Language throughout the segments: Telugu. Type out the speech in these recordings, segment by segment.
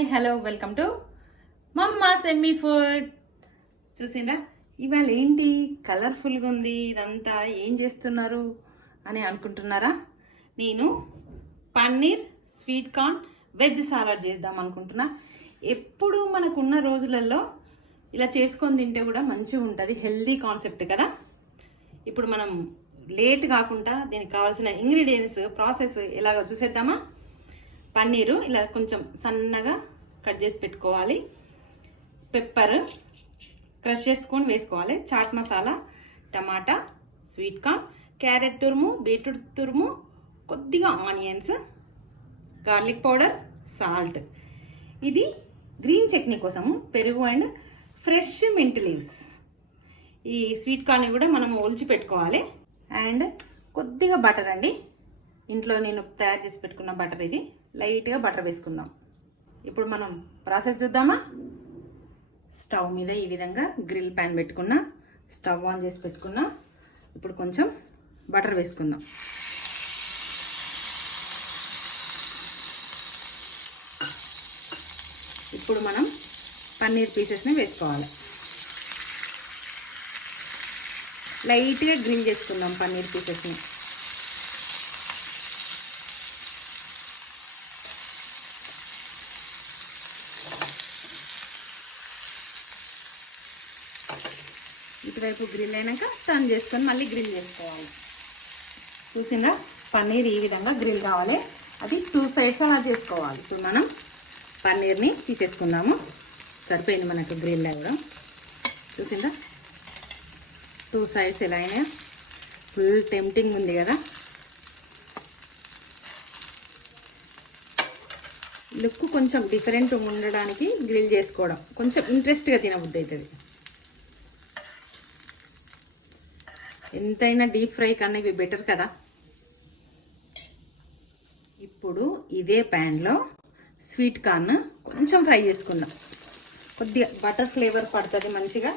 హాయ్ హలో వెల్కమ్ టు మమ్మా సెమ్మీ ఫుడ్. చూసిండ్రా ఇవాళ ఏంటి కలర్ఫుల్గా ఉంది, ఇదంతా ఏం చేస్తున్నారు అని అనుకుంటున్నారా? నేను paneer sweet corn veg salad చేద్దాం అనుకుంటున్నా. ఎప్పుడు మనకున్న రోజులలో ఇలా చేసుకొని తింటే కూడా మంచిగా ఉంటుంది, హెల్దీ కాన్సెప్ట్ కదా. ఇప్పుడు మనం లేట్ కాకుండా దీనికి కావాల్సిన ఇంగ్రీడియంట్స్ ప్రాసెస్ ఎలాగో చూసేద్దామా. పన్నీరు ఇలా కొంచెం సన్నగా కట్ చేసి పెట్టుకోవాలి, పెప్పర్ క్రష్ చేసుకొని వేసుకోవాలి, చాట్ మసాలా, టమాటా, స్వీట్ కార్న్, క్యారెట్ తురుము, బీట్రూట్ తురుము, కొద్దిగా ఆనియన్స్, గార్లిక్ పౌడర్, సాల్ట్. ఇది గ్రీన్ చట్నీ కోసము పెరుగు అండ్ ఫ్రెష్ మింట్ లీవ్స్. ఈ స్వీట్ కార్న్ కూడా మనం ఒలిచి పెట్టుకోవాలి. అండ్ కొద్దిగా బటర్ అండి, ఇంట్లో నేను తయారు చేసి పెట్టుకున్న బటర్. ఇది లైట్గా బటర్ వేసుకుందాం. ఇప్పుడు మనం ప్రాసెస్ చూద్దామా. స్టవ్ మీద ఈ విధంగా గ్రిల్ ప్యాన్ పెట్టుకున్నా, స్టవ్ ఆన్ చేసి పెట్టుకున్నా. ఇప్పుడు కొంచెం బటర్ వేసుకుందాం. ఇప్పుడు మనం పన్నీర్ పీసెస్ని వేసుకోవాలి. లైట్గా గ్రిల్ చేసుకుందాం పన్నీర్ పీసెస్ని. ఇటువైపు గ్రిల్ అయినాక టర్న్ చేసుకొని మళ్ళీ గ్రిల్ చేసుకోవాలి. చూసిందా, పన్నీర్ ఈ విధంగా గ్రిల్ కావాలి, అది 2 సైడ్స్ అలా చేసుకోవాలి. ఇప్పుడు మనం పన్నీర్ని తీసేసుకుందాము. సరిపోయింది మనకు గ్రిల్ అవ్వడం. చూసిందా 2 సైడ్స్ ఎలా అయినా, ఫుల్ టెంప్టింగ్ ఉంది కదా. లుక్ కొంచెం డిఫరెంట్ ఉండడానికి గ్రిల్ చేసుకోవడం కొంచెం ఇంట్రెస్ట్గా తినబుద్ధి అవుతుంది. ఎంతైనా డీప్ ఫ్రై కన్నా ఇవి బెటర్ కదా. ఇప్పుడు ఇదే ప్యాన్లో స్వీట్ కార్న్ కొంచెం ఫ్రై చేసుకుందాం. కొద్దిగా బటర్ ఫ్లేవర్ పడుతుంది, మంచిగా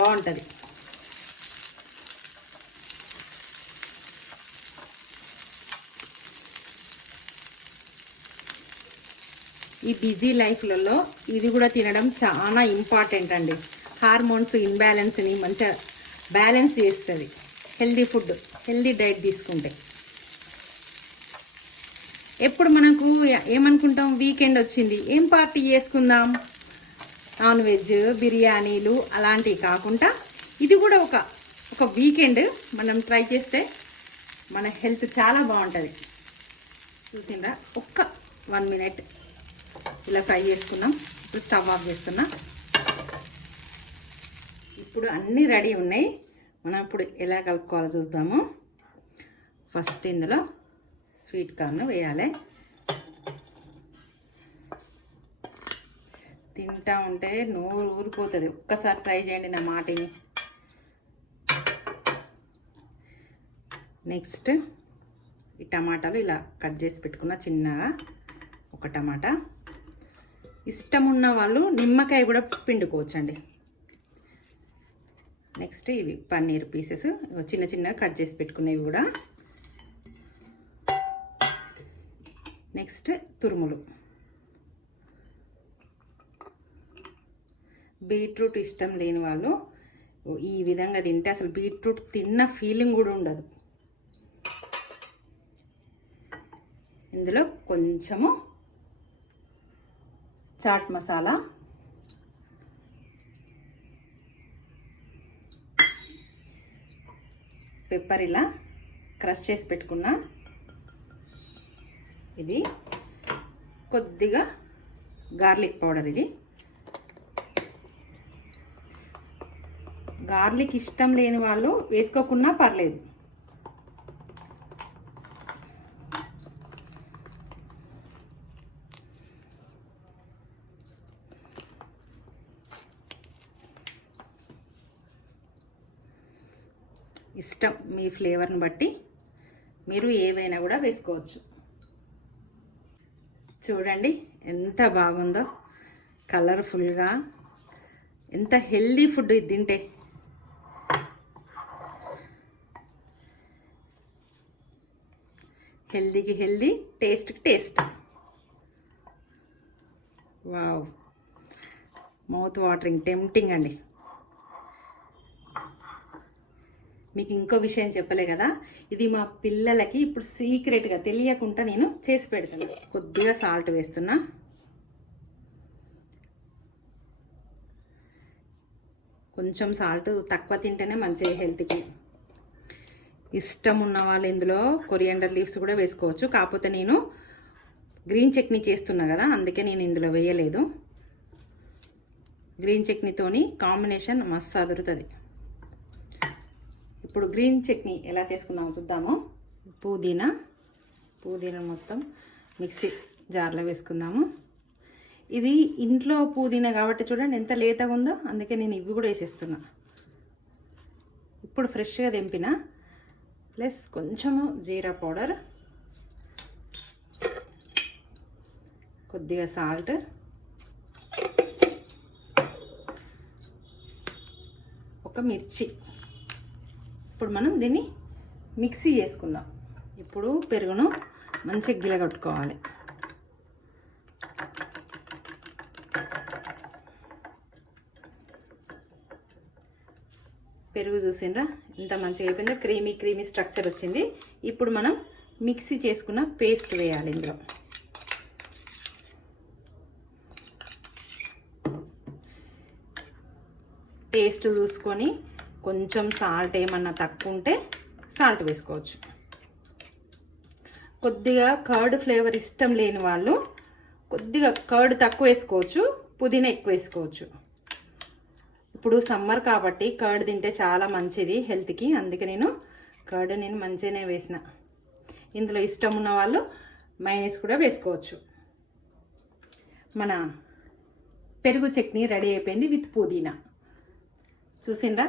బాగుంటుంది. ఈ బిజీ లైఫ్లలో ఇది కూడా తినడం చాలా ఇంపార్టెంట్ అండి. హార్మోన్స్ ఇన్బ్యాలెన్స్ని మంచిగా బ్యాలెన్స్ చేస్తుంది. హెల్దీ ఫుడ్, హెల్దీ డైట్ తీసుకుంటే. ఎప్పుడు మనకు ఏమనుకుంటాం, వీకెండ్ వచ్చింది ఏం పార్టీ చేసుకుందాం, నాన్ వెజ్ బిర్యానీలు అలాంటివి కాకుండా ఇది కూడా ఒక వీకెండ్ మనం ట్రై చేస్తే మన హెల్త్ చాలా బాగుంటుంది. చూసిందా, ఒక్క 1 మినిట్ ఇలా ఫ్రై చేసుకున్నాం. ఇప్పుడు స్టవ్ ఆఫ్ చేస్తున్నా. ఇప్పుడు అన్నీ రెడీ ఉన్నాయి. మనం ఇప్పుడు ఎలా కలుపుకోవాలో చూద్దాము. ఫస్ట్ ఇందులో స్వీట్ కార్న్ వేయాలి. తింటా ఉంటే నోరు ఊరిపోతుంది. ఒక్కసారి ట్రై చేయండి నా మాటని. నెక్స్ట్ ఈ టమాటాలు ఇలా కట్ చేసి పెట్టుకున్న చిన్నగా, ఒక టమాటా. ఇష్టం ఉన్న వాళ్ళు నిమ్మకాయ కూడా పిండుకోవచ్చండి. నెక్స్ట్ ఇవి పన్నీర్ పీసెస్ చిన్న చిన్నగా కట్ చేసి పెట్టుకునేవి కూడా. నెక్స్ట్ తురుములు. బీట్రూట్ ఇష్టం లేని వాళ్ళు ఈ విధంగా తింటే అసలు బీట్రూట్ తిన్న ఫీలింగ్ కూడా ఉండదు. ఇందులో కొంచెము చాట్ మసాలా, పెప్పర్ ఇలా క్రష్ చేసి పెట్టుకున్నా. ఇది కొద్దిగా గార్లిక్ పౌడర్. ఇది గార్లిక్ ఇష్టం లేని వాళ్ళు వేసుకోకున్నా పర్లేదు. ఇష్టం, మీ ఫ్లేవర్ని బట్టి మీరు ఏవైనా కూడా వేసుకోవచ్చు. చూడండి ఎంత బాగుందో, కలర్ఫుల్గా. ఎంత హెల్దీ ఫుడ్ ఇది తింటే. హెల్దీకి హెల్దీ, టేస్ట్కి taste. Wow, mouth watering, tempting అండి. మీకు ఇంకో విషయం చెప్పలే కదా, ఇది మా పిల్లలకి ఇప్పుడు సీక్రెట్గా తెలియకుండా నేను చేసి పెడతాను. కొద్దిగా సాల్ట్ వేస్తున్నా. కొంచెం సాల్ట్ తక్కువ తింటేనే మంచిది హెల్త్కి. ఇష్టం ఉన్న వాళ్ళు ఇందులో కొరియాండర్ లీవ్స్ కూడా వేసుకోవచ్చు. కాకపోతే నేను గ్రీన్ చట్నీ చేస్తున్నా కదా, అందుకే నేను ఇందులో వేయలేదు. గ్రీన్ చట్నీతోని కాంబినేషన్ మస్తు అదురుతుంది. ఇప్పుడు గ్రీన్ చట్నీ ఎలా చేసుకుందామో చూద్దాము. పుదీనా మొత్తం మిక్సీ జార్లో వేసుకుందాము. ఇది ఇంట్లో పుదీనా కాబట్టి చూడండి ఎంత లేతగా ఉందో, అందుకే నేను ఇవి కూడా వేసేస్తున్నా. ఇప్పుడు ఫ్రెష్గా తెంపిన, ప్లస్ కొంచెము జీరా పౌడర్, కొద్దిగా సాల్ట్, ఒక మిర్చి. ఇప్పుడు మనం దీన్ని మిక్సీ చేసుకుందాం. ఇప్పుడు పెరుగును మంచిగా గిలగొట్టుకోవాలి. పెరుగు చూసిండ్రా ఎంత మంచిగా అయిపోయిందో, క్రీమీ స్ట్రక్చర్ వచ్చింది. ఇప్పుడు మనం మిక్సీ చేసుకున్న పేస్ట్ వేయాలి ఇందులో. టేస్ట్ చూసుకొని కొంచెం సాల్ట్ ఏమన్నా తక్కువ ఉంటే సాల్ట్ వేసుకోవచ్చు. కొద్దిగా కర్డ్ ఫ్లేవర్ ఇష్టం లేని వాళ్ళు కొద్దిగా కర్డ్ తక్కువ వేసుకోవచ్చు, పుదీనా ఎక్కువ వేసుకోవచ్చు. ఇప్పుడు సమ్మర్ కాబట్టి కర్డ్ తింటే చాలా మంచిది హెల్త్కి, అందుకే నేను కర్డ్ మంచిగానే వేసిన. ఇందులో ఇష్టం ఉన్న వాళ్ళు మైనస్ కూడా వేసుకోవచ్చు. మన పెరుగు చట్నీ రెడీ అయిపోయింది విత్ పుదీనా. చూసిండ్రా,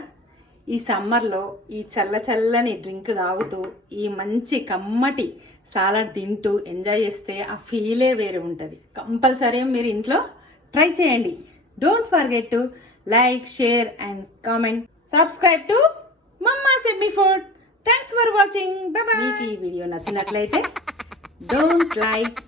ఈ సమ్మర్లో ఈ చల్లని డ్రింక్ తాగుతూ ఈ మంచి కమ్మటి సాలడ్ తింటూ ఎంజాయ్ చేస్తే ఆ ఫీలే వేరే ఉంటుంది. కంపల్సరీ మీరు ఇంట్లో ట్రై చేయండి. Don't forget to like, share and comment. Subscribe to mama's Emmy food. Thanks for watching. By by. మీకు ఈ వీడియో నచ్చినట్లయితే డోంట్ లైక్